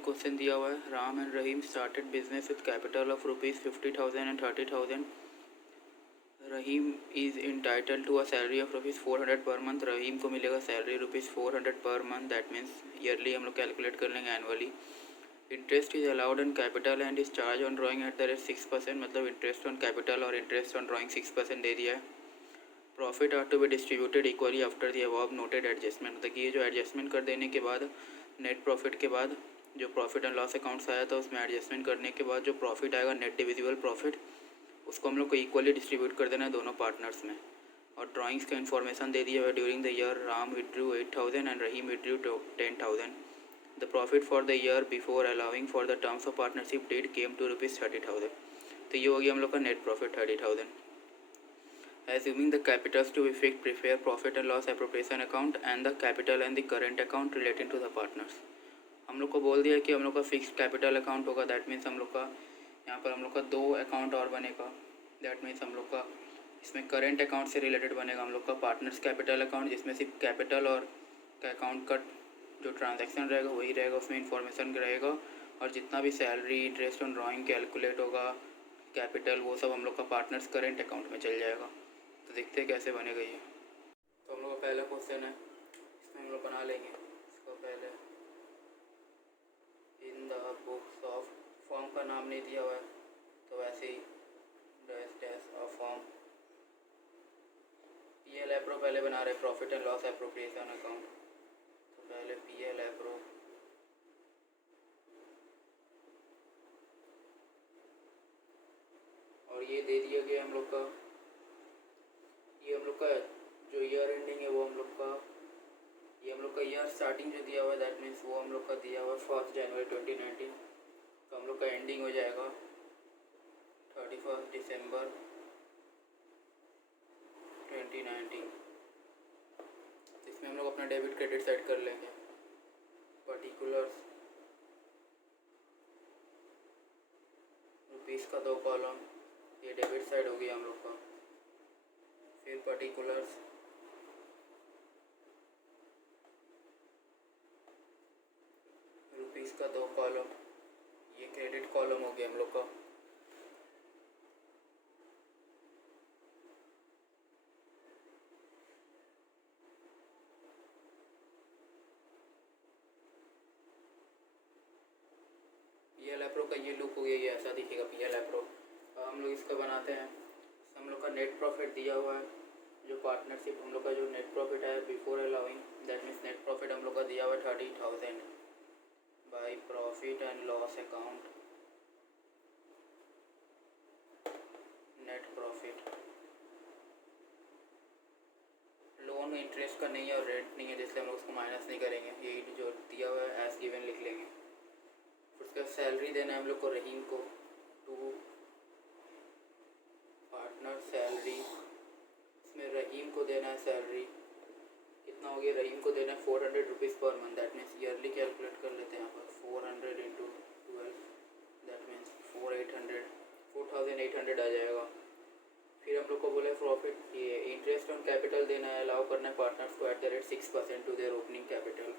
एक क्वेश्चन दिया हुआ है, Ram and Rahim started business with capital of ₹50,000 and 30,000. Rahim is entitled to a salary of ₹400 per month. रहीम को मिलेगा salary ₹400 per month. That means yearly हम लोग कैलकुलेट कर लेंगे annually. Interest is allowed on capital and is charge on drawing at the rate 6%. मतलब interest on capital और interest on drawing 6% दे दिया है. Profit are to be distributed equally after the above noted adjustment. मतलब कि ये जो adjustment कर देने के बाद नेट प्रॉफिट के बाद जो प्रॉफिट एंड लॉस अकाउंट्स आया था उसमें एडजस्टमेंट करने के बाद जो प्रॉफिट आएगा नेट डिविजिबल प्रॉफिट उसको हम लोग को इक्वली डिस्ट्रीब्यूट कर देना है दोनों पार्टनर्स में. और ड्राइंग्स का इन्फॉर्मेशन दे दिया है. During the year Ram withdrew 8,000 and Rahim withdrew 10,000. The profit for the year before allowing for the terms of partnership deed came to ₹30,000. तो ये हो गया हम लोग का net profit 30,000. Assuming the capitals to be fixed, prepare profit and loss appropriation account and the capital and the current account relating to the partners. हम लोग को बोल दिया कि हम लोग का फिक्स्ड कैपिटल अकाउंट होगा. दैट मीन्स हम लोग का यहाँ पर हम लोग का 2 अकाउंट और बनेगा. दैट मीन्स हम लोग का इसमें करेंट अकाउंट से रिलेटेड बनेगा हम लोग का पार्टनर्स कैपिटल अकाउंट, जिसमें सिर्फ कैपिटल और का अकाउंट का जो ट्रांजैक्शन रहेगा वही रहेगा, उसमें इंफॉर्मेशन रहेगा. और जितना भी salary interest on drawing calculate होगा कैपिटल वो सब हम लोग का पार्टनर्स करेंट अकाउंट में चल जाएगा. तो देखते हैं कैसे बनेगा ये. तो हम लोग का पहला क्वेश्चन है, इसमें हम लोग बना लेंगे इसको. पहले in the books of, form का नाम नहीं दिया हुआ है तो वैसे ही dash dash of form. PL appro पहले बना रहे profit and loss appropriation account. तो पहले PL एप्रो और ये दे दिया गया हम लोग का. ये हम लोग का जो ईयर एंडिंग है वो हम लोग का, ये हम लोग का ईयर स्टार्टिंग जो दिया हुआ है दैट मीन्स वो हम लोग का दिया हुआ है 1 जनवरी 2019. तो हम लोग का एंडिंग हो जाएगा 31 दिसंबर 2019. इसमें हम लोग अपना डेबिट क्रेडिट सेट कर लेंगे. पर्टिकुलर्स रुपीस का 2 कॉलम, ये डेबिट साइड हो गया हम लोग का. फिर पर्टिकुलर्स रुपीस का 2 कॉलम, ये क्रेडिट कॉलम हो गया हम लोग का. PL एप्रो का ये लुक हो गया, ये ऐसा दिखेगा PL एप्रो. हम लोग इसका बनाते हैं. हम लोग का नेट प्रॉफिट दिया हुआ है जो पार्टनरशिप हम लोग का जो नेट प्रॉफिट है before allowing that means net profit हम लोग का दिया हुआ है 30,000 by profit and loss account. Net profit loan में इंटरेस्ट का नहीं है और रेंट नहीं है, जिससे हम लोग उसको माइनस नहीं करेंगे. यही जो दिया हुआ है एज गिवन लिख लेंगे. फिर उसका सैलरी देना है हम लोग को रहीम को 2 पार्टनर सैलरी. इसमें रहीम को देना है सैलरी कितना हो गया, रहीम को देना है ₹400 per month. That means yearly calculate कर लेते हैं यहाँ पर 400 × 12 दैट मीन्स 4,800 आ जाएगा. फिर हम लोग को बोले प्रॉफिट, ये इंटरेस्ट ऑन कैपिटल देना है, अलाउ करना है पार्टनर्स को at the rate 6% to their opening capital.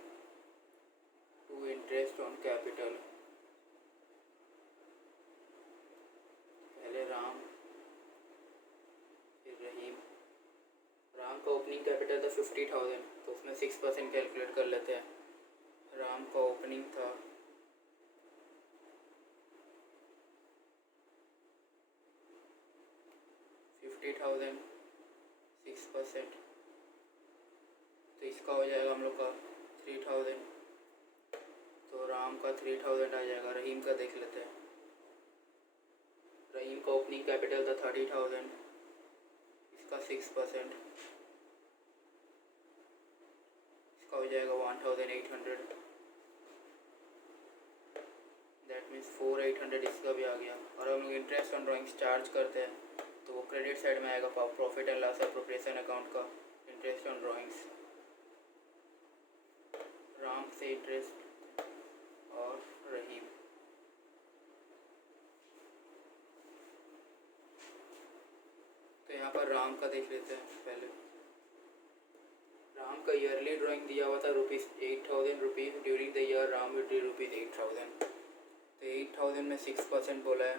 To interest on capital पहले राम फिर रहीम. राम का ओपनिंग कैपिटल था 50,000 तो उसमें 6% कैलकुलेट कर लेते हैं. राम का ओपनिंग था 50,000 6%, तो इसका हो जाएगा हम लोग का 3,000. तो राम का 3,000 आ जाएगा. रहीम का देख लेते हैं. रहीम का ओपनिंग कैपिटल था 30,000, इसका 6%, इसका हो जाएगा 1,800. दैट मीन्स 4,800 इसका भी आ गया. और हम लोग इंटरेस्ट ऑन ड्राइंग्स चार्ज करते हैं तो वो क्रेडिट साइड में आएगा profit and loss appropriation account का. इंटरेस्ट ऑन ड्राइंग्स राम से इंटरेस्ट और रहीम. तो यहाँ पर राम का देख लेते हैं पहले. राम का ईयरली ड्राइंग दिया हुआ था ₹8,000. During the year Ram will due ₹8,000. 50,000 में 6% बोला है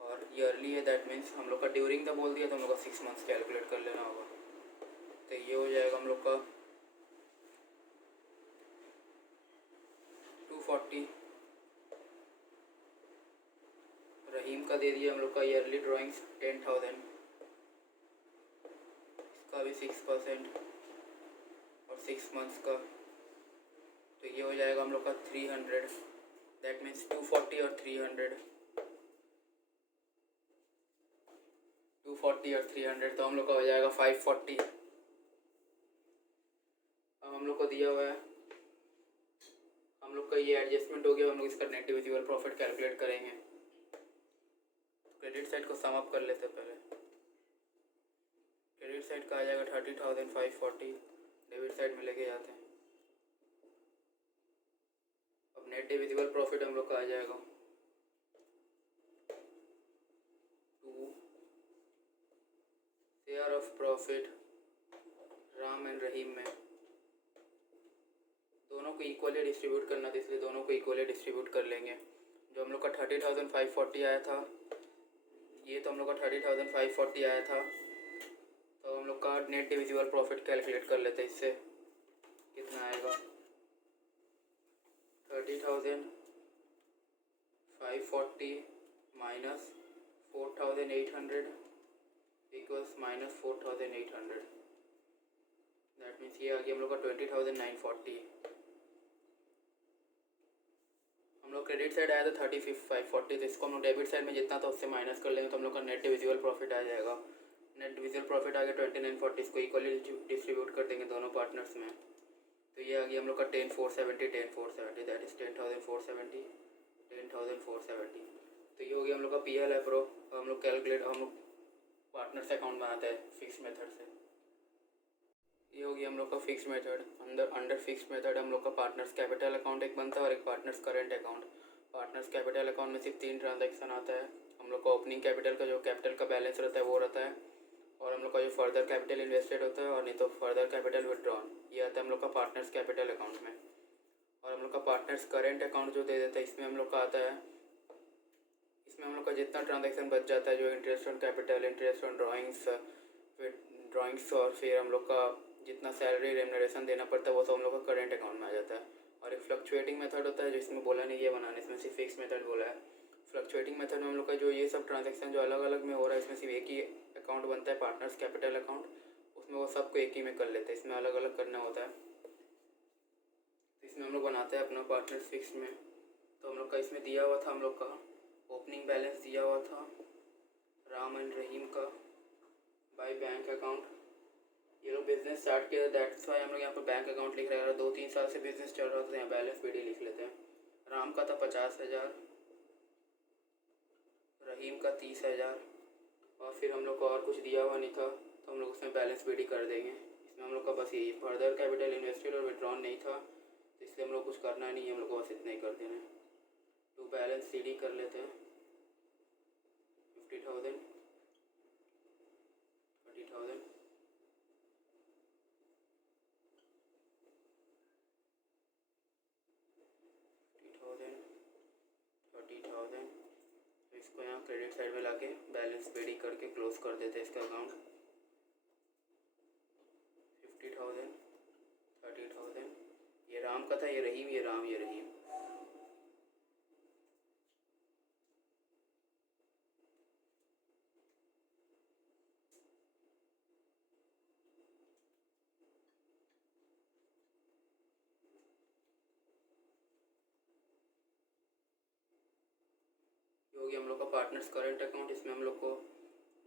और ईयरली है, दैट मीन्स हम लोग का ड्यूरिंग द बोल दिया तो हम लोग का 6 मंथ्स कैलकुलेट कर लेना होगा। तो ये हो जाएगा हम लोग का 240। रहीम का दे दिया हम लोग का ईयरली ड्राइंग्स 10,000, इसका भी 6% और 6 मंथ्स का, तो ये हो जाएगा हम लोग का 300। दैट मीन्स 240 और 300, 240 और 300 तो हम लोग का हो जाएगा 540। अब हम लोग को दिया हुआ है, हम लोग का ये एडजस्टमेंट हो गया, हम लोग इसका नेट डिविजिबल प्रॉफिट कैलकुलेट करेंगे। क्रेडिट साइड को सम अप कर लेते हैं पहले। क्रेडिट साइड का आ जाएगा 30,540, डेबिट साइड में लेके जाते हैं। अब नेट डिविजिबल प्रॉफिट हम लोग का आ जाएगा 2 share of profit Ram and Rahim में, दोनों को इक्वली डिस्ट्रीब्यूट करना था इसलिए दोनों को इक्वली डिस्ट्रीब्यूट कर लेंगे। जो हम लोग का 30,540 आया था, ये तो हम लोग का 30,540 आया था, तो हम लोग का नेट डिविजिबल प्रॉफिट कैलकुलेट कर लेते हैं। इससे कितना आएगा 30,540 minus 4,800 equals minus 4,800, that means ये आ गया हम लोग का 20,940। हम लोग क्रेडिट साइड आया था 30,540, तो इसको हम लोग डेबिट साइड में जितना था उससे माइनस कर लेंगे तो हम लोग का नेट डिविजिबल प्रॉफिट आ जाएगा। नेट डिविजिबल प्रॉफिट आ गया 29,940, इसको इक्वली डिस्ट्रीब्यूट कर देंगे दोनों पार्टनर्स में, तो ये आ गया हम लोग का 10,470, दैट इज 10,470, 10,470। तो ये हो गया हम लोग का PL है प्रो। हम लोग कैलकुलेट, हम लोग पार्टनर्स अकाउंट बनाते हैं फिक्स मेथड से। ये हो गया हम लोग का fix method. Under fix method हम लोग का पार्टनर्स कैपिटल अकाउंट एक बनता है और एक partners current account. Partners capital account में सिर्फ 3 ट्रांजैक्शन आता है। हम लोग का ओपनिंग कैपिटल का जो कैपिटल का बैलेंस रहता है वो रहता है, और हम लोग का जो फर्दर कैपिटल इन्वेस्टेड होता है और नहीं तो फर्दर कैपिटल विड्रॉन, ये आता है हम लोग का पार्टनर्स कैपिटल अकाउंट में। और हम लोग का पार्टनर्स करेंट अकाउंट जो दे देता है इसमें हम लोग का आता है, इसमें हम लोग का जितना ट्रांजैक्शन बच जाता है, जो interest on capital, interest on drawings और फिर हम लोग का जितना सैलरी रेम्यूनरेशन देना पड़ता है वो सब हम लोग का करेंट अकाउंट में आ जाता है। और एक फ्लक्चुएटिंग मेथड होता है जिसमें बोला नहीं ये बनाने, इसमें सिर्फ फिक्स मेथड बोला है। फ्लक्चुएटिंग मेथड में हम लोग का जो ये सब ट्रांजैक्शन जो अलग अलग में हो रहा है इसमें सिर्फ एक ही अकाउंट बनता है, पार्टनर्स कैपिटल अकाउंट, उसमें वो सबको एक ही में कर लेते हैं, इसमें अलग अलग करना होता है। इसमें हम लोग बनाते हैं अपना पार्टनर्स फिक्स में। तो हम लोग का इसमें दिया हुआ था, हम लोग का ओपनिंग बैलेंस दिया हुआ था राम एंड रहीम का बाय बैंक अकाउंट। ये लोग बिजनेस स्टार्ट किया, दैट्स वाई हम लोग यहाँ पर बैंक अकाउंट लिख रहे हैं। 2-3 साल से बिजनेस चल रहा था, यहाँ बैलेंस BD लिख लेते हैं। राम का था 50,000, रहीम का 30,000, और फिर हम लोग को और कुछ दिया हुआ नहीं था तो हम लोग उसमें बैलेंस BD कर देंगे। इसमें हम लोग का बस यही फर्दर कैपिटल इन्वेस्टेड और विड्रॉन नहीं था, तो इसलिए हम लोग कुछ करना नहीं है, हम लोग को बस इतना ही कर देना है। तो बैलेंस CD कर लेते हैं 50,000, 30,000, 30,000। तो इसको यहाँ क्रेडिट साइड में लाके बैलेंस BD करके क्लोज कर देते हैं इसका अकाउंट। 50,000, 30,000, ये राम का था, ये रहीम, ये राम, ये रहीम। हो गया हम लोग का पार्टनर्स करंट अकाउंट। इसमें हम लोग को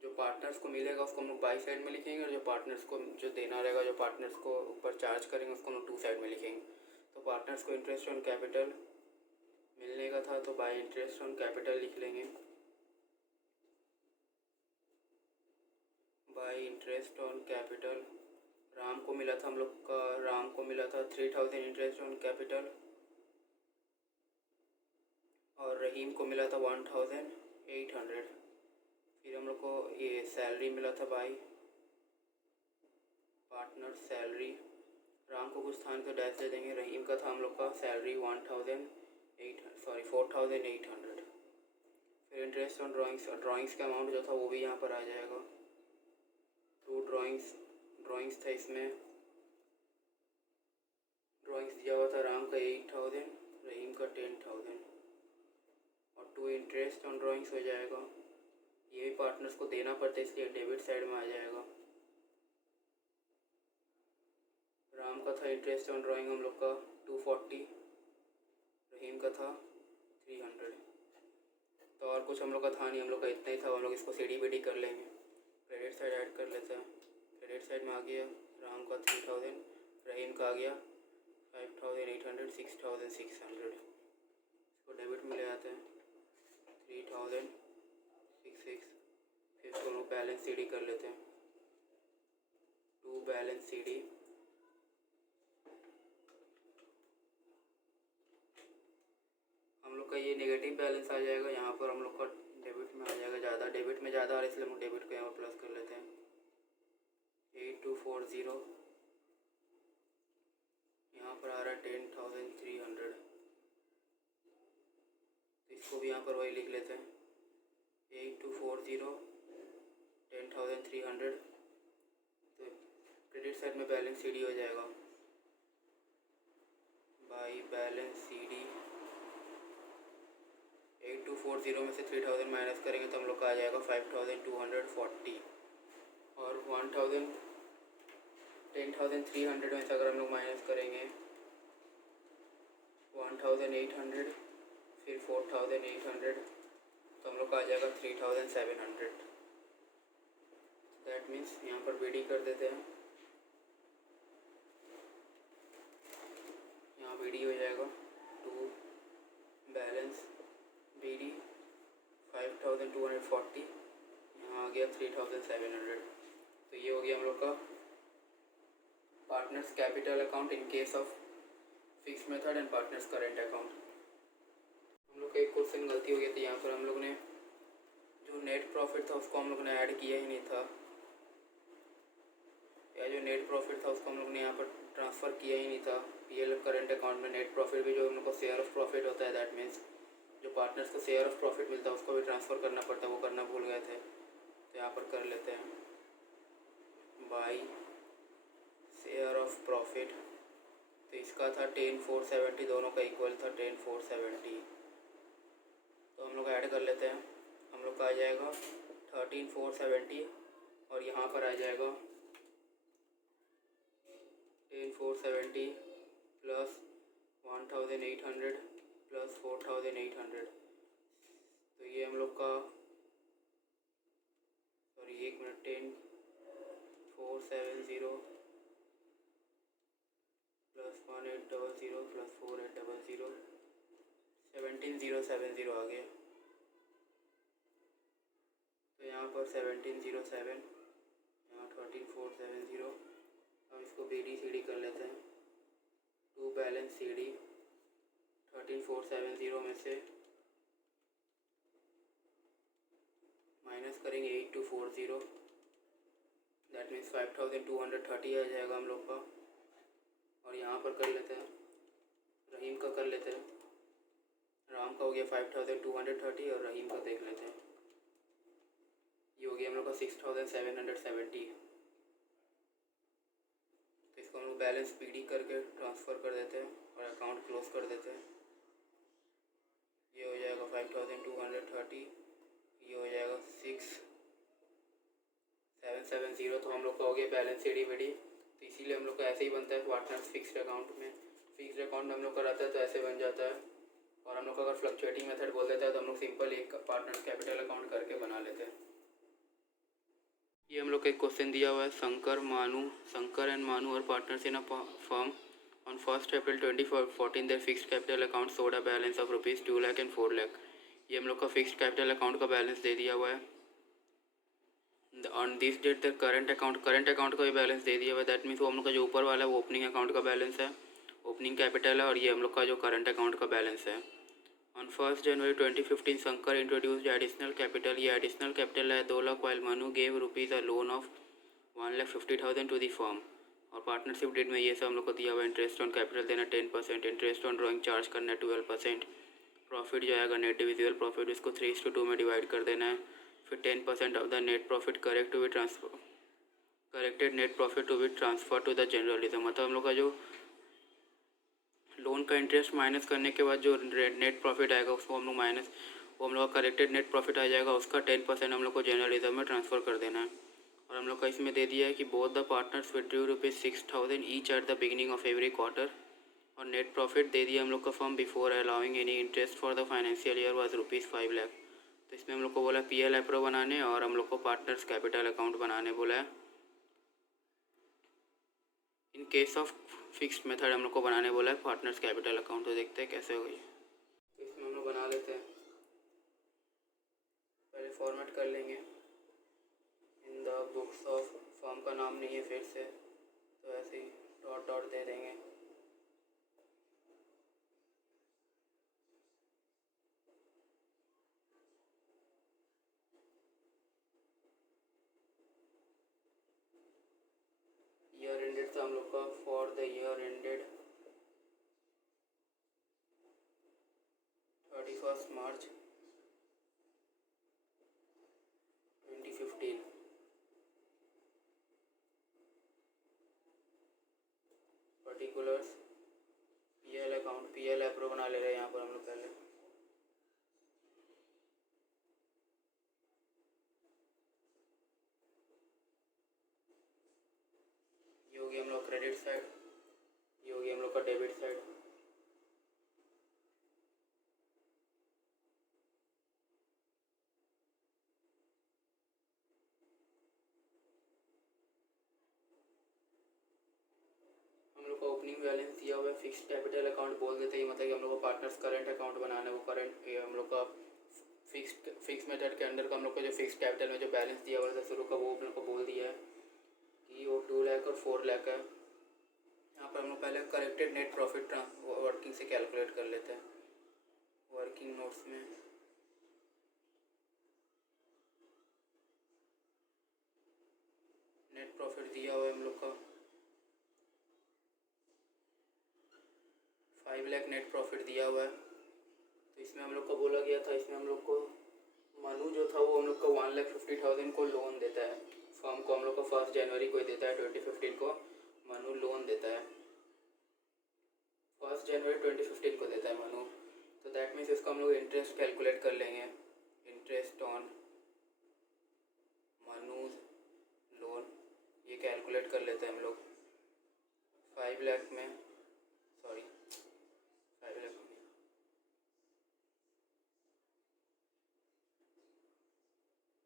जो पार्टनर्स को मिलेगा उसको हम लोग बाई साइड में लिखेंगे, और जो पार्टनर्स को जो देना रहेगा, जो पार्टनर्स को ऊपर चार्ज करेंगे उसको हम लोग 2 साइड में लिखेंगे। तो पार्टनर्स को इंटरेस्ट ऑन कैपिटल मिलने का था तो बाय इंटरेस्ट ऑन कैपिटल लिख लेंगे, bye interest on capital. Ram को मिला था हम लोग का, राम को मिला था 3,000 इंटरेस्ट ऑन कैपिटल, और रहीम को मिला था 1,800। फिर हम लोग को ये सैलरी मिला था बाय पार्टनर सैलरी। राम को कुछ स्थान तो डैश दे देंगे। रहीम का था हम लोग का सैलरी 1,800, सॉरी 4800। फिर इंटरेस्ट ऑन ड्राइंग्स का अमाउंट जो था वो भी यहाँ पर आ जाएगा थ्रू ड्राइंग्स था। इसमें ड्राइंग्स दिया हुआ था राम का 8000, रहीम का 10000 और टू इंटरेस्ट ऑन ड्राइंग्स हो जाएगा। ये भी पार्टनर्स को देना पड़ता है इसलिए डेबिट साइड में आ जाएगा। राम का था इंटरेस्ट ऑन ड्राइंग हम लोग का 240, रहीम का था 300। तो और कुछ हम लोग का था नहीं, हम लोग का इतना ही था। हम लोग इसको सीडी बीडी कर लेंगे। क्रेडिट साइड ऐड कर लेते हैं। क्रेडिट साइड में आ गया राम का 3000, रहीम का आ गया 5800, 6600। इसको डेबिट में ले आते हैं 3066। फिर इसको हम लोग बैलेंस सीडी कर लेते हैं। टू बैलेंस सीडी हम लोग का ये नेगेटिव बैलेंस आ जाएगा। यहाँ पर हम लोग का डेबिट में आ जाएगा ज़्यादा, डेबिट में ज़्यादा आ रहा है इसलिए हम लोग डेबिट को यहाँ पर प्लस कर लेते हैं 8240। यहाँ पर आ रहा है 10300, तो इसको भी यहाँ पर वही लिख लेते हैं 8240 10300। तो क्रेडिट साइड में बैलेंस सीडी हो जाएगा बाई बैलेंस सीडी। 8240 में से 3000 माइनस करेंगे तो हम लोग का आ जाएगा 5240 और 10300 में से अगर हम लोग माइनस करेंगे 1800, फिर 4800 तो हम लोग का आ जाएगा 3700। दैट मीन्स यहाँ पर बीडी कर देते हैं। यहाँ बीडी हो जाएगा टू बैलेंस बीडी 5240, यहाँ आ गया 3700। तो ये हो गया हम लोग का partners capital account in case of fix method and partners current account. हम लोग का एक क्वेश्चन गलती हो गई थी। यहाँ पर हम लोग ने जो नेट प्रॉफिट था उसको हम लोग ने ऐड किया ही नहीं था, या जो नेट प्रॉफिट था उसको हम लोग ने यहाँ पर ट्रांसफ़र किया ही नहीं था पीएल करेंट अकाउंट में। नेट प्रॉफिट भी जो हम लोग को शेयर ऑफ प्रॉफिट होता है, दैट मीन्स जो पार्टनर्स को शेयर ऑफ प्रॉफिट मिलता है उसको भी ट्रांसफ़र करना पड़ता है, वो करना भूल गए थे। तो यहाँ पर कर लेते हैं बाई शेयर ऑफ प्रॉफिट। तो इसका था 10470, दोनों का इक्वल था 10470। तो हम लोग ऐड कर लेते हैं। हम लोग का आ जाएगा 13470 और यहाँ पर आ जाएगा 10470 प्लस 1800 प्लस 4800। तो ये हम लोग का एक मिनट 10470 प्लस 1800 प्लस 4800 17070 आ गया। तो यहाँ पर 1707, यहाँ 13470। अब इसको बीडी सीडी कर लेते हैं। टू बैलेंस सीडी 13470 में से माइनस करेंगे 8240, दैट मीन्स 5230 आ जाएगा हम लोग का। और यहाँ पर कर लेते हैं रहीम का, कर लेते हैं राम का हो गया 5230 और रहीम का देख लेते हैं। ये हो गया हम लोग का 6770। तो इसको हम लोग बैलेंस पीडी करके ट्रांसफ़र कर देते हैं और अकाउंट क्लोज कर देते हैं। ये हो जाएगा 5230, ये हो जाएगा 6770। तो हम लोग का हो गया बैलेंस सीडी बीडी। तो इसीलिए हम लोग का ऐसे ही बनता है पार्टनर्स फिक्स्ड अकाउंट में। फिक्स्ड अकाउंट हम लोग का रहता है तो ऐसे बन जाता है। और हम लोग का अगर फ्लक्चुएटिंग मेथड बोल देता है तो हम लोग सिंपल एक पार्टनर्स कैपिटल अकाउंट करके बना लेते हैं। ये हम लोग का एक क्वेश्चन दिया हुआ है। Shankar and Manu are partners in a firm on 1 April 2014 their fixed capital account showed a balance of ₹2 lakh and 4 lakh. ये हम लोग का फिक्स्ड कैपिटल अकाउंट का बैलेंस दे दिया हुआ है। On this date the current account का भी बैलेंस दे दिया हुआ है। दैट मीन्स वो हम लोग का जो ऊपर वाला है वो ओपनिंग अकाउंट का बैलेंस है, ओपनिंग कैपिटल है, और ये हम लोग का जो करंट अकाउंट का बैलेंस है। On 1 January 2015 Shankar introduced additional capital. ये एडिशनल कैपिटल है 2 lakh, while Manu gave rupees a loan of 1,50,000 to the firm. और पार्टनरशिप डेट में ये सब हम लोग को दिया हुआ है। इंटरेस्ट ऑन कैपिटल देना 10%, इंटरेस्ट ऑन ड्राइंग चार्ज करना 12%, प्रॉफिट जो आएगा नेट डिविजिबल प्रॉफिट, उसको 3:2 में डिवाइड कर देना है। फिर 10% of the net profit corrected net profit to be transfer to the जनरलिज्म। मतलब हम लोग का जो लोन का इंटरेस्ट माइनस करने के बाद जो नेट प्रॉफिट आएगा उसको हम लोग वो हम लोग का करेक्टेड नेट प्रॉफिट आ जाएगा, उसका 10% हम लोग को जर्नलिज्म में ट्रांसफ़र कर देना है। और हम लोग का इसमें दे दिया है कि both the partners withdrew ₹6,000 each at the beginning of every quarter. और नेट प्रॉफिट दे दिया हम लोग का form before allowing any interest for the financial year was ₹5 lakh. तो इसमें हम लोग को बोला PL एप्रो बनाने और हम लोग को पार्टनर्स कैपिटल अकाउंट बनाने बोला है। In case of fixed method हम लोग को बनाने बोला है पार्टनर्स कैपिटल अकाउंट। तो देखते हैं कैसे होगी। तो इसमें हम लोग बना लेते हैं, पहले फॉर्मेट कर लेंगे। In the books of form का नाम नहीं है फिर से, तो ऐसे ही डॉट डॉट दे देंगे। ईयर एंडेड था हम लोग का for the year ended 31 March 2015। Particulars PL account, PL appro बना ले रहे हैं यहाँ पर हम लोग पहले। ये होगी हम लोग क्रेडिट साइड, ये होगी हम लोग का डेबिट साइड। हम लोग का ओपनिंग बैलेंस दिया हुआ है, फिक्स्ड कैपिटल अकाउंट बोल देते हैं, मतलब कि हम लोग को पार्टनर्स करंट अकाउंट बनाना है। वो करंट हम लोग का फिक्स मेथड के अंडर का हम लोग को जो फिक्स कैपिटल में जो बैलेंस दिया हुआ था शुरू का, वो हम लोग को बोल दिया है कि वो 2 लाख और 4 लाख है। यहाँ पर हम लोग पहले करेक्टेड नेट प्रॉफिट वर्किंग से कैलकुलेट कर लेते हैं। वर्किंग नोट्स में नेट प्रॉफिट दिया हुआ है हम लोग का 5 लाख नेट प्रॉफिट दिया हुआ है। तो इसमें हम लोग को बोला गया था, इसमें हम लोग को मनु जो था वो हम लोग को 1,50,000 को लोन देता है। फर्म को हम लोग को 1 जनवरी को ही देता है, 2015 को मनु लोन देता है। 1 जनवरी 2015 को देता है मनु। तो दैट मीन्स इसको हम लोग इंटरेस्ट कैलकुलेट कर लेंगे। इंटरेस्ट ऑन मनुज लोन ये कैलकुलेट कर लेते हैं हम लोग 5 लाख में, सॉरी 5 लाख में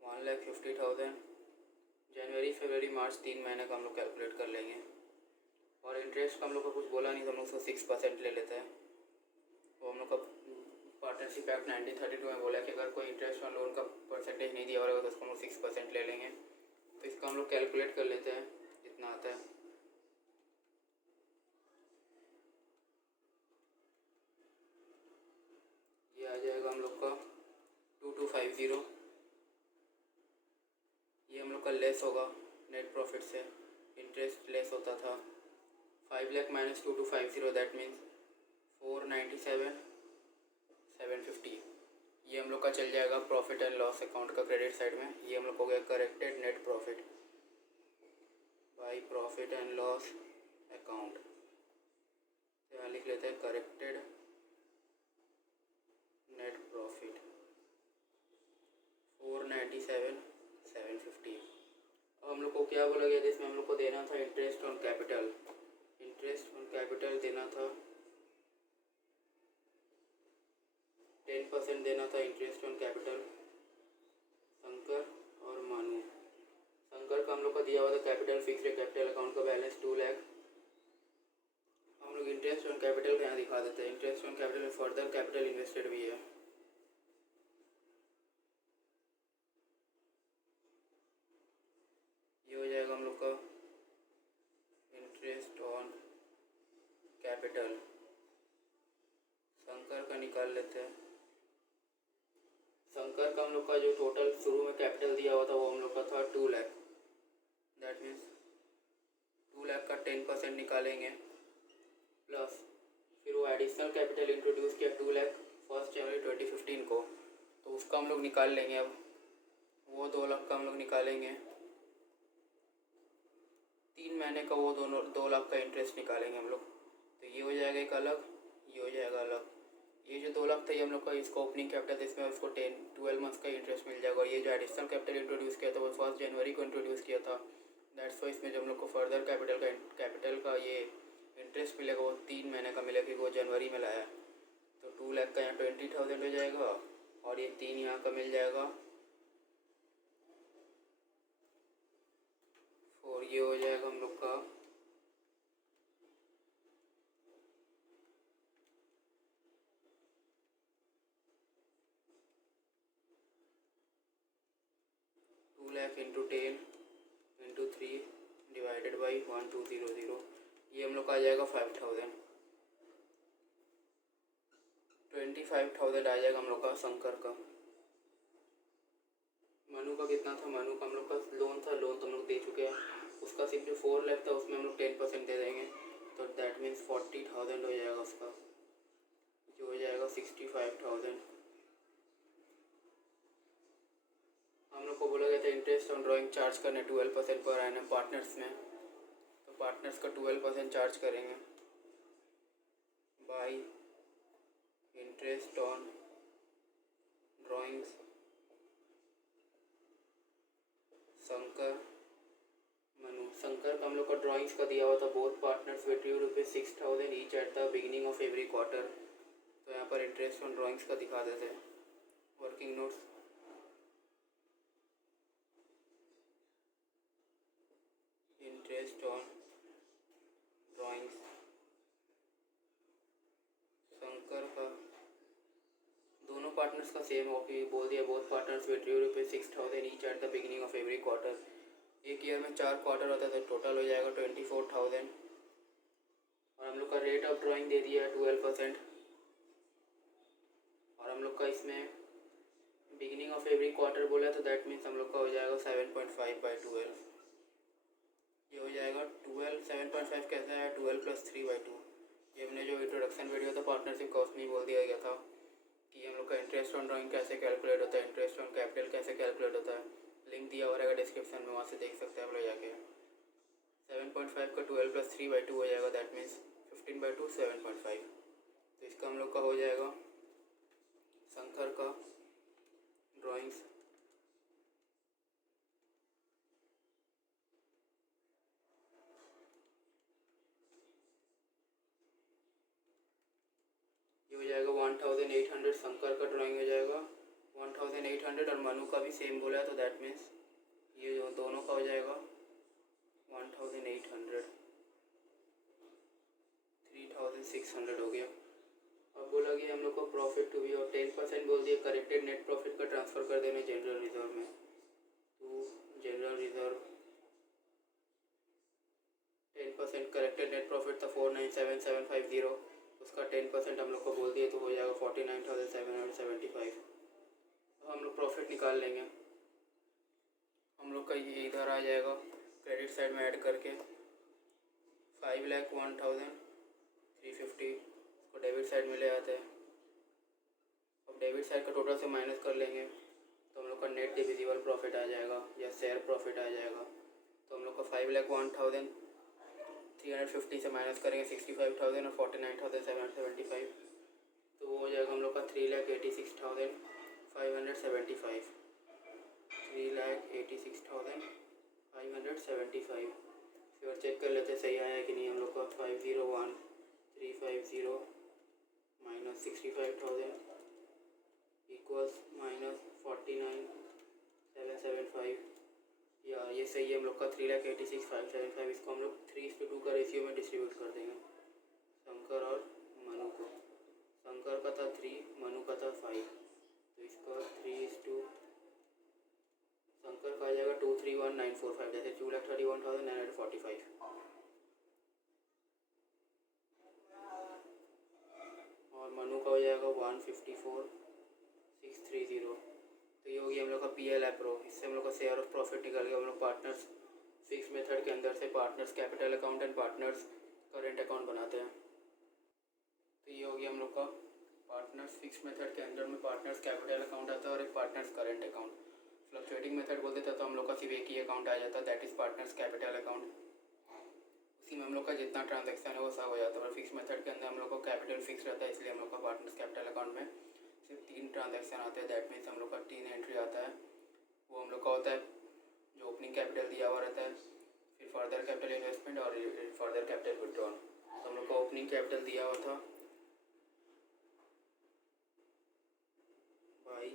1,50,000 जनवरी फरवरी मार्च 3 महीने का हम लोग कैलकुलेट कर लेंगे। और इंटरेस्ट का हम लोग को कुछ बोला नहीं, तो हम लोग उसको 6% ले लेते हैं। तो हम लोग का पार्टनरशिप एक्ट 1932 में बोला कि अगर कोई इंटरेस्ट और लोन का परसेंटेज नहीं दिया होगा तो उसको हम लोग 6% ले लेंगे। तो इसका हम लोग कैलकुलेट कर लेते हैं कितना आता है। ये आ जाएगा हम लोग का 2250। ये हम लोग का लेस होगा नेट प्रॉफिट से, इंटरेस्ट लेस होता था। 5 लाख माइनस 2250 दैट मीन्स 497,750। ये हम लोग का चल जाएगा प्रॉफिट एंड लॉस अकाउंट का क्रेडिट साइड में। ये हम लोग हो गया corrected net profit by profit and loss account. यहाँ लिख लेते हैं करेक्टेड नेट प्रॉफिट 497,750। अब हम लोग को क्या बोला गया था, इसमें हम लोग को देना था interest on capital. Interest on capital देना था 10% देना था इंटरेस्ट ऑन कैपिटल शंकर और मानू। शंकर का हम लोग का दिया हुआ था कैपिटल फिक्स्ड कैपिटल अकाउंट का बैलेंस 2 लाख। हम लोग इंटरेस्ट ऑन कैपिटल का यहाँ दिखा देते हैं। इंटरेस्ट ऑन कैपिटल में फर्दर कैपिटल इन्वेस्टेड भी है। ये हो जाएगा हम लोग का इंटरेस्ट ऑन कैपिटल। शंकर का निकाल लेते हैं। शंकर का हम लोग का जो टोटल शुरू में कैपिटल दिया हुआ था वो हम लोग का था 2 लाख। दैट मीन्स 2 लाख का 10% निकालेंगे प्लस फिर वो एडिशनल कैपिटल इंट्रोड्यूस किया 2 लाख 1 जनवरी उसका हम लोग निकाल लेंगे। अब वो 2 लाख का हम लोग निकालेंगे, 3 महीने का वो दोनों 2 लाख का इंटरेस्ट निकालेंगे हम लोग। तो ये हो जाएगा एक अलग, ये हो जाएगा अलग। ये जो 2 लाख था ये हम लोग का इसका ओपनिंग कैपिटल, इसमें उसको 12 मंथ्स का इंटरेस्ट मिल जाएगा। और ये जो एडिशनल कैपिटल इंट्रोड्यूस किया था वो 1 जनवरी को इंट्रोड्यूस किया था। दैट्स वाई इसमें जो हम लोग को फर्दर कैपिटल का ये इंटरेस्ट मिलेगा वो 3 महीने का मिलेगा, क्योंकि वो जनवरी में लाया है। तो 2 लाख का यहाँ 20,000 हो जाएगा और ये 3 यहाँ का मिल जाएगा, और ये हो जाएगा हम लोग का 2 lakh into 10 into 3 divided by 1200। ये हम लोग का आ जाएगा 5,000, 25,000 आ जाएगा हम लोग का शंकर का। मनु का कितना था? मनु का हम लोग का लोन था, लोन तो हम लोग दे चुके हैं। उसका सिर्फ जो 4 लाख था उसमें हम लोग 10% दे देंगे, तो दैट मीन्स 40,000 हो जाएगा उसका, जो हो जाएगा 65,000। हम लोग को बोला गया था इंटरेस्ट ऑन ड्राइंग चार्ज करने 12% पर एनम पार्टनर्स में, तो पार्टनर्स का 12% चार्ज करेंगे by interest on drawings Shankar Manu. Shankar का हम लोग का ड्राइंग्स का दिया हुआ था, both partners will due ₹6,000 each at the beginning of every quarter. तो यहाँ पर इंटरेस्ट ऑन ड्राइंग्स का दिखा देते हैं, working notes. Interest on drawings Shankar का दोनों पार्टनर्स का सेम हो कि बोल दिया, both partners will due ₹6,000 each at the beginning of every quarter. एक ईयर में 4 क्वार्टर होता है, तो टोटल हो जाएगा 24,000। और हम लोग का रेट ऑफ ड्राइंग दे दिया है 12%, और हम लोग का इसमें बिगिनिंग ऑफ एवरी क्वार्टर बोला, तो दैट मीन्स हम लोग का हो जाएगा 7.5/12। ये हो जाएगा 12, 7.5 कैसा है? 12 + 3/2। ये हमने जो इंट्रोडक्शन वीडियो था पार्टनरशिप का उसमें बोल दिया गया था कि हम लोग का इंटरेस्ट ऑन ड्राइंग कैसे कैलकुलेट होता है, इंटरेस्ट ऑन कैपिटल कैसे कैलकुलेट होता है। लिंक दिया हुआ रहेगा डिस्क्रिप्शन में, वहाँ से देख सकते हैं आप लोग जाके। 7.5 का 12 + 3/2 हो जाएगा, दैट मीन्स 15/2 7.5। तो इसका हम लोग का हो जाएगा शंकर का ड्राइंग्स ये हो जाएगा 1,800। शंकर का ड्राइंग हो जाएगा 1,800, और मनु का भी सेम बोला है, तो दैट मीन्स ये जो दोनों का हो जाएगा 1,800, 3,600 हो गया। अब बोला गया हम लोग को प्रॉफिट टू बी, और 10% बोल दिया करेक्टेड नेट प्रॉफिट का ट्रांसफ़र कर देना जनरल रिजर्व में, तो general reserve 10% corrected net profit था 4,97,750, उसका 10% हम लोग को बोल दिए, तो हो जाएगा 49,775। तो हम लोग प्रॉफिट निकाल लेंगे। हम लोग का ये इधर आ जाएगा क्रेडिट साइड में ऐड करके 5,01,350 को डेबिट साइड में ले आते हैं। अब डेबिट साइड का टोटल से माइनस कर लेंगे, तो हम लोग का नेट डिविजिबल प्रॉफिट आ जाएगा या शेयर प्रॉफिट आ जाएगा। तो हम लोग का 5,01,350 से माइनस करेंगे 65,000 और 49,775, तो वो हो जाएगा हम लोग का 3,86,575, 3,86,575। फिर चेक कर लेते सही आया है कि नहीं। हम लोग का 501,350 माइनस 65,000 इक्वल्स माइनस 49,775, या ये सही है हम लोग का 3,86,575। इसको हम लोग 3:2 का रेशियो में डिस्ट्रीब्यूट कर देंगे शंकर और मनु को। शंकर का था 3, मनु का था 5, तो इसका 3:2 शंकर का आ जाएगा 231,945, जैसे 2,31,945, और मनु का हो जाएगा 154,630। तो ये हो गया हम लोग का PL एप्रो। इससे हम लोग का शेयर ऑफ प्रॉफिट निकल गया। हम लोग पार्टनर्स फिक्स मेथड के अंदर से partners capital account and partners current account बनाते हैं। तो ये हो गया हम लोग का पार्टनर्स फिक्स मेथड के अंदर में पार्टनर्स कैपिटल अकाउंट आता है और एक partners current account. Fluctuating method बोल देता तो हम लोग का सिर्फ एक ही अकाउंट आ जाता, that is partners capital account. उसी में हम लोग का जितना ट्रांजैक्शन है वो सब हो जाता है। और फिक्स मेथड के अंदर हम लोग का कैपिटल फिक्स रहता है, इसलिए हम लोग का पार्टनर्स कैपिटल अकाउंट में सिर्फ 3 ट्रांजैक्शन आते हैं, दैट मीन्स हम लोग का 3 एंट्री आता है। वो हम लोग का होता है जो ओपनिंग कैपिटल दिया हुआ रहता है, फिर फर्दर कैपिटल इन्वेस्टमेंट और फर्दर कैपिटल विड्रॉल। तो हम लोग का ओपनिंग कैपिटल दिया हुआ था भाई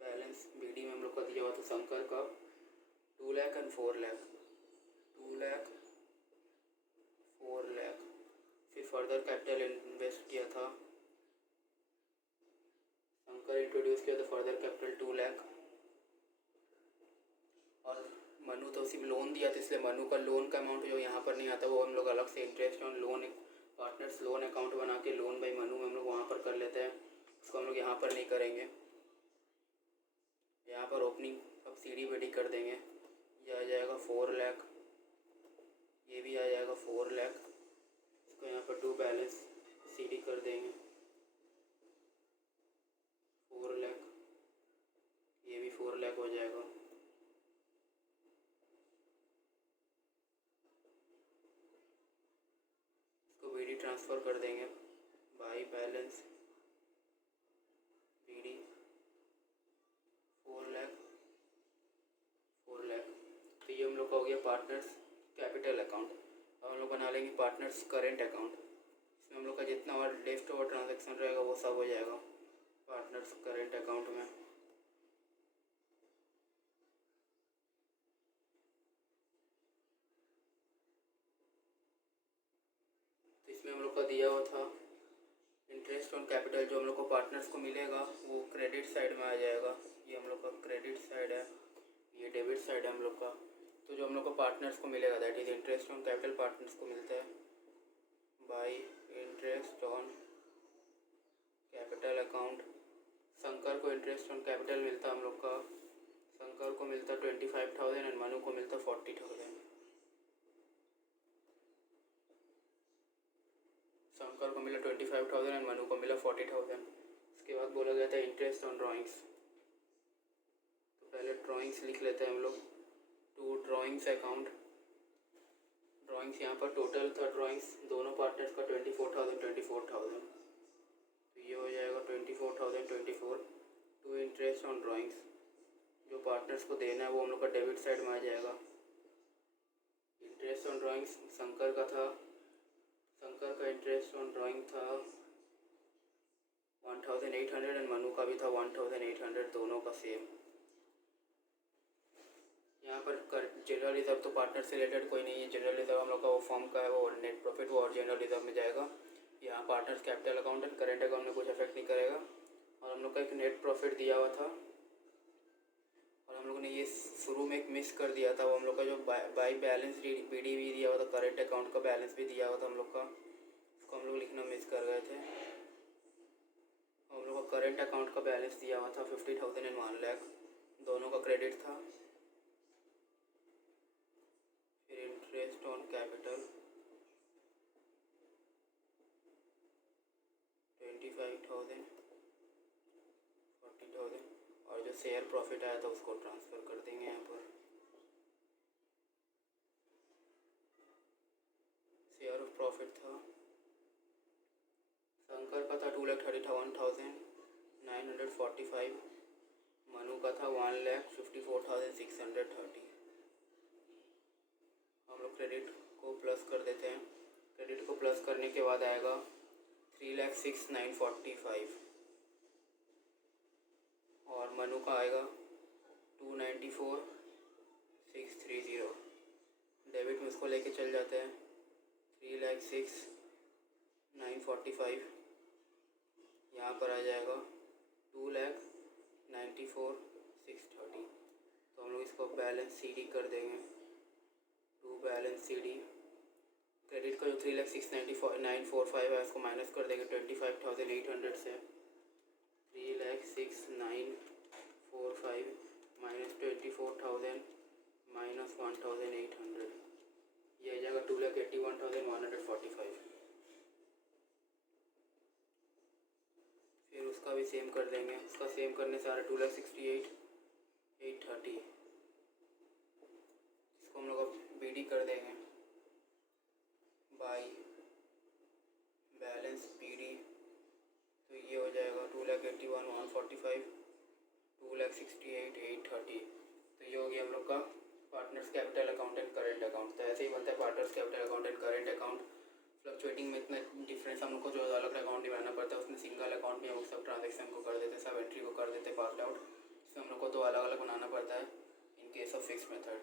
बैलेंस बीडी में हम लोग का दिया हुआ था शंकर का 2 लाख एंड 4 लाख, 2 लाख 4 लाख। फिर फर्दर कैपिटल इन्वेस्ट किया था शंकर, इंट्रोड्यूस किया था फर्दर कैपिटल 2 लाख। और मनु तो सिर्फ लोन दिया था, इसलिए मनु का लोन का अमाउंट जो यहाँ पर नहीं आता वो हम लोग अलग से interest on loan partners loan account बना के लोन बाई मनु में हम लोग वहाँ पर कर लेते हैं, उसको हम लोग यहाँ पर नहीं करेंगे। यहाँ पर ओपनिंग अब सीडी बेडी कर देंगे। ये आ जाएगा 4 लाख, ये भी आ जाएगा 4 लाख। इसको यहाँ पर टू बैलेंस सीडी कर देंगे 4 लाख, ये भी 4 लाख हो जाएगा। इसको बीडी ट्रांसफ़र कर देंगे by balance BD 4 lakh 4 lakh. तो ये हम लोग का हो गया पार्टनर्स कैपिटल अकाउंट। अब हम लोग बना लेंगे पार्टनर्स करेंट अकाउंट। इसमें हम लोग का जितना और लेफ्ट ओवर ट्रांजैक्शन रहेगा वो सब हो जाएगा पार्टनर्स करेंट अकाउंट में। तो इसमें हम लोग का दिया हुआ था इंटरेस्ट ऑन कैपिटल, जो हम लोग को पार्टनर्स को मिलेगा वो क्रेडिट साइड में आ जाएगा। ये हम लोग का क्रेडिट साइड है, ये डेबिट साइड है हम लोग का। तो जो हम लोग को पार्टनर्स को मिलेगा that is interest on capital partners को मिलता है by interest on capital account. Shankar को इंटरेस्ट ऑन कैपिटल मिलता हम लोग का, शंकर को मिलता 25,000 एंड मनु को मिलता 40,000। शंकर को मिला 25,000 एंड मनु को मिला 40,000। इसके बाद बोला गया था इंटरेस्ट ऑन ड्राइंग्स। तो पहले ड्राइंग्स लिख लेते हैं हम लोग, टू ड्राइंग्स अकाउंट। ड्राइंग्स यहाँ पर टोटल था ड्राइंग्स दोनों पार्टनर्स का 24,000। तो ये हो जाएगा 24,024 टू इंटरेस्ट ऑन ड्राइंग्स। जो पार्टनर्स को देना है वो हम लोग का डेबिट साइड में आ जाएगा। इंटरेस्ट ऑन ड्राइंग्स शंकर का था, शंकर का इंटरेस्ट ऑन ड्राइंग था 1,800 एंड मनु का भी था 1,800, दोनों का सेम। यहाँ पर जनरल रिजर्व तो पार्टनर से रिलेटेड कोई नहीं है, जनरल रिजर्व हम लोग का वो फॉर्म का है, वो नेट प्रॉफिट वो और जनरल रिजर्व में जाएगा। यहाँ partners capital account and current account में कुछ इफेक्ट नहीं करेगा। और हम लोग का एक नेट प्रॉफिट दिया हुआ था और हम लोगों ने ये शुरू में एक मिस कर दिया था, वो हम लोग का जो बाई बैलेंस बीडी भी दिया हुआ था, करेंट अकाउंट का बैलेंस भी दिया हुआ था हम लोग का, उसको हम लोग लिखना मिस कर गए थे। हम लोग का करेंट अकाउंट का बैलेंस दिया हुआ था 50,000 एंड 1 लाख, दोनों का क्रेडिट था। फिर इंटरेस्ट ऑन कैपिटल 25,000 40,000 और जो शेयर प्रॉफिट आया था उसको ट्रांसफ़र कर देंगे यहाँ पर। शेयर ऑफ प्रॉफिट था शंकर का था 2,31,945, मनु का था 1,54,630। हम लोग क्रेडिट को प्लस कर देते हैं। क्रेडिट को प्लस करने के बाद आएगा 3,06,945 और मनु का आएगा 2,94,630। डेबिट में उसको लेके चल जाते हैं 3,06,945, यहाँ पर आ जाएगा 2,94,630। तो हम लोग इसको बैलेंस सीडी कर देंगे, टू बैलेंस सीडी। क्रेडिट का जो 3,06,945 है उसको माइनस कर देंगे 25,800 से। 3,06,945 माइनस 24,000 माइनस 1,800, ये आ जाएगा 2,81,145। उसका भी सेम कर देंगे। उसका सेम करने से आ रहा है 2,68,830। इसको हम लोग अब BD कर देंगे बाई बैलेंस BD। तो ये हो जाएगा 2,81,145, 2,68,830। तो ये हो गया हम लोग का partners capital account and current account. तो ऐसे ही बनता है partners capital account and current account. Fluctuating में इतना डिफरेंस हम लोग को जो अलग अकाउंट नहीं बनाना पड़ता है, उसमें सिंगल अकाउंट में हम लोग सब ट्रांजेक्शन को कर देते हैं, सब एंट्री को कर देते हैं पार्ट आउट। इसमें हम लोग को 2 अलग अलग बनाना पड़ता है in case of fix method.